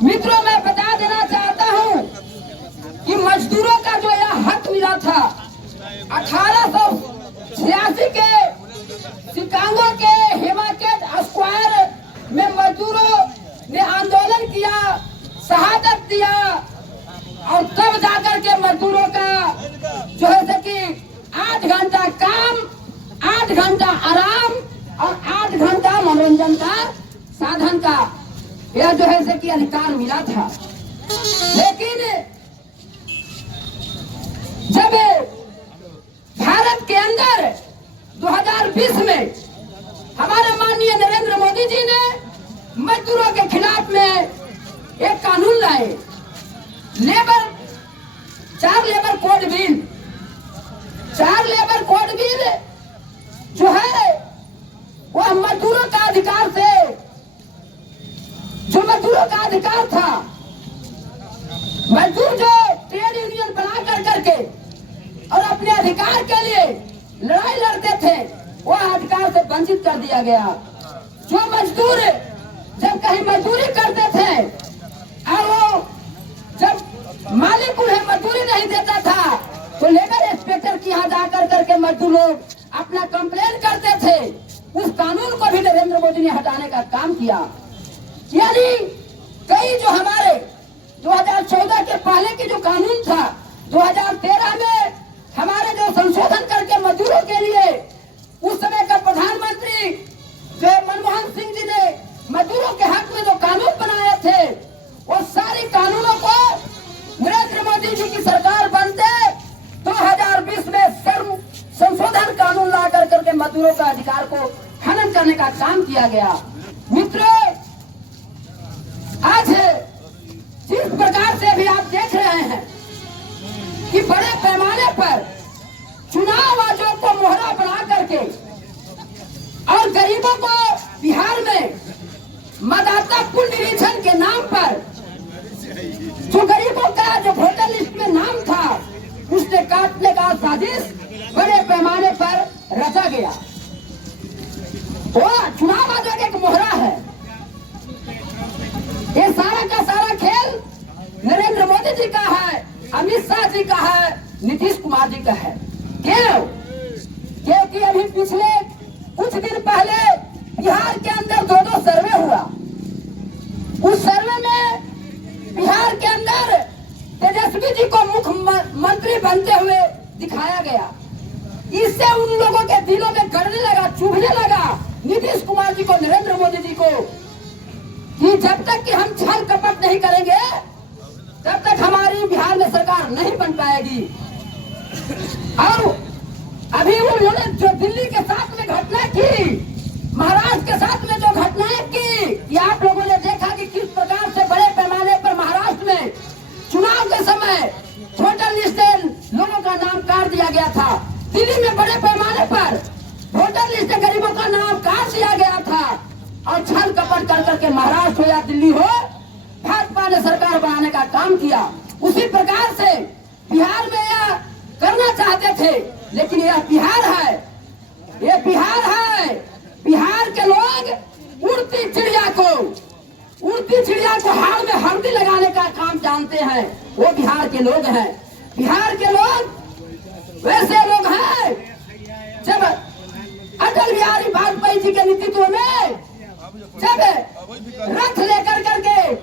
मित्रों, मैं बता देना चाहता हूं कि मजदूरों का जो यह हक मिला था 1886 के शिकागो के हिमाकेट स्क्वायर में मजदूरों ने आंदोलन किया, शहादत दिया और तब जाकर के मजदूरों का जो है कि 8 घंटा काम, 8 घंटा आराम और 8 घंटा मनोरंजन का साधन का यह जो है कि अधिकार मिला था। लेकिन जब भारत के अंदर 2020 में हमारे माननीय नरेंद्र मोदी जी ने मजदूरों के खिलाफ में एक कानून लाए, चार लेबर कोड बिल जो है वह मजदूरों का अधिकार से, जो मजदूरों का अधिकार था, मजदूर जो ट्रेड यूनियन बना कर करके और अपने अधिकार के लिए लड़ाई लड़ते थे, वह अधिकार से वंचित कर दिया गया। जो मजदूर जब कहीं मजदूरी करते थे और वो जब मालिक उन्हें मजदूरी नहीं देता था तो लेबर इंस्पेक्टर के यहाँ जाकर करके मजदूर लोग अपना कंप्लेन करते थे। उस कानून को भी नरेंद्र मोदी ने हटाने का काम किया। यानी कई जो हमारे 2014 के पहले की जो कानून था, 2013 में हमारे जो संशोधन करके मजदूरों के लिए उस समय का प्रधानमंत्री जो मनमोहन सिंह जी ने मजदूरों के हक में जो कानून बनाए थे, वो सारी कानूनों को नरेंद्र मोदी जी की सरकार बनते 2020 में संशोधन कानून ला करके मजदूरों का अधिकार को हनन करने का काम किया गया। मित्रों, आज जिस प्रकार से भी आप देख रहे हैं कि बड़े पैमाने पर चुनाव आयोग को मोहरा बना करके और गरीबों को बिहार में मतदाता पुनरीक्षण के नाम पर जो गरीबों का जो वोटर लिस्ट में नाम था उसने काटने का साजिश बड़े पैमाने पर रचा गया। वो चुनाव आयोग एक मोहरा है। ये सारा का सारा खेल नरेंद्र मोदी जी का है, अमित शाह जी का है, नीतीश कुमार जी का है। क्यों? क्योंकि अभी पिछले कुछ दिन पहले बिहार के अंदर 2 सर्वे हुआ। उस सर्वे में बिहार के अंदर तेजस्वी जी को मुख्यमंत्री बनते हुए दिखाया गया। इससे उन लोगों के दिलों में गड़ने लगा, चुभने लगा नीतीश कुमार जी को, नरेंद्र मोदी जी को, कि जब तक कि हम छल कपट नहीं करेंगे तब तक हमारी बिहार में सरकार नहीं बन पाएगी। और अभी उन्होंने जो दिल्ली के साथ में घटना की, महाराष्ट्र के साथ में जो घटनाएं की, ये आप लोगों ने देखा कि किस प्रकार से बड़े पैमाने पर महाराष्ट्र में चुनाव के समय वोटर लिस्ट से लोगों का नाम काट दिया गया था। दिल्ली में बड़े पैमाने पर वोटर लिस्ट से गरीबों का नाम काट दिया गया था और छल कपट कर करके महाराष्ट्र हो या दिल्ली हो, भाजपा ने सरकार बनाने का काम किया। उसी प्रकार से बिहार में यह करना चाहते थे, लेकिन यह बिहार है, ये बिहार है। बिहार के लोग उड़ती चिड़िया को हाल में हल्दी लगाने का काम जानते हैं, वो बिहार के लोग हैं। बिहार के लोग वैसे लोग हैं, जब अटल बिहारी वाजपेयी जी के नेतृत्व में जब रथ लेकर करके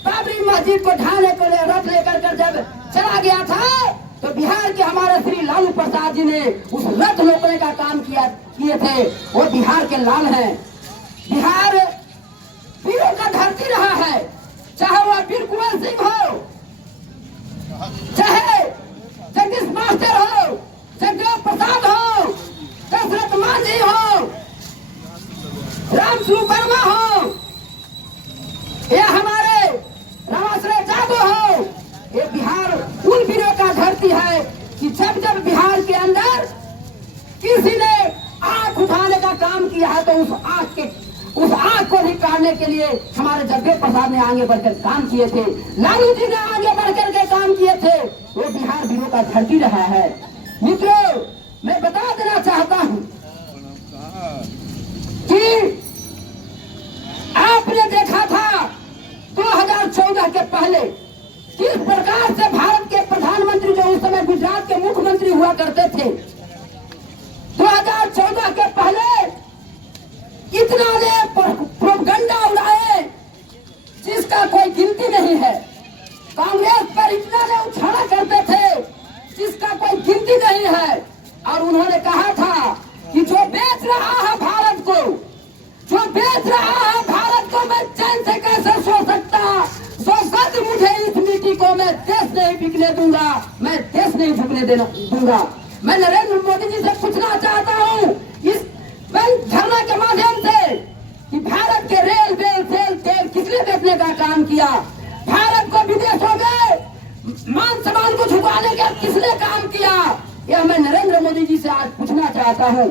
बाबरी मस्जिद को ढाने को रथ लेकर कर जब चला गया था, तो बिहार के हमारे श्री लालू प्रसाद जी ने उस रथ रोकने का काम किए थे। वो बिहार के लाल हैं। बिहार वीरों का धरती रहा है, चाहे वह वीर कुंवर सिंह हो, चाहे जगदीश मास्टर हो, जगदेव प्रसाद हो, दशरथ मांझी हो, रामस्वरूप वर्मा हो, या हमारे रामाश्रय यादव हो। ये बिहार उन वीरों का धरती है कि जब जब बिहार के अंदर किसी ने आंख उठाने का काम किया है तो उस आंख को भी काटने के लिए हमारे जगदेव प्रसाद ने आगे बढ़कर काम किए थे, लालू जी ने आगे बढ़कर के काम किए थे। वो बिहार वीरों का धरती रहा है। मित्रों, मैं बता देना चाहता हूं कि आपने देखा था 2014 2014 के पहले किस प्रकार से भारत के प्रधानमंत्री जो उस समय गुजरात के मुख्यमंत्री हुआ करते थे, 2014 के पहले इतना ने प्रोपगंडा उड़ाए जिसका कोई गिनती नहीं है। कांग्रेस पर इतना ने उछाला करते थे जिसका कोई गिनती नहीं है। और उन्होंने कहा था कि जो बेच रहा है भारत को, जो बेच रहा है भारत को, मैं चैन से कैसे सो सकता, सो सद मुझे इस नीति को मैं देश नहीं बिकने दूंगा, मैं देश नहीं झुकने देना दूंगा। मैं नरेंद्र मोदी जी से पूछना चाहता हूँ इस धरना के माध्यम से कि भारत के रेल तेल किसने बेचने का काम किया, भारत को विदेशों में मान सम्मान को झुकाने का किसने काम किया, यह मैं नरेंद्र मोदी जी से आज पूछना चाहता हूँ।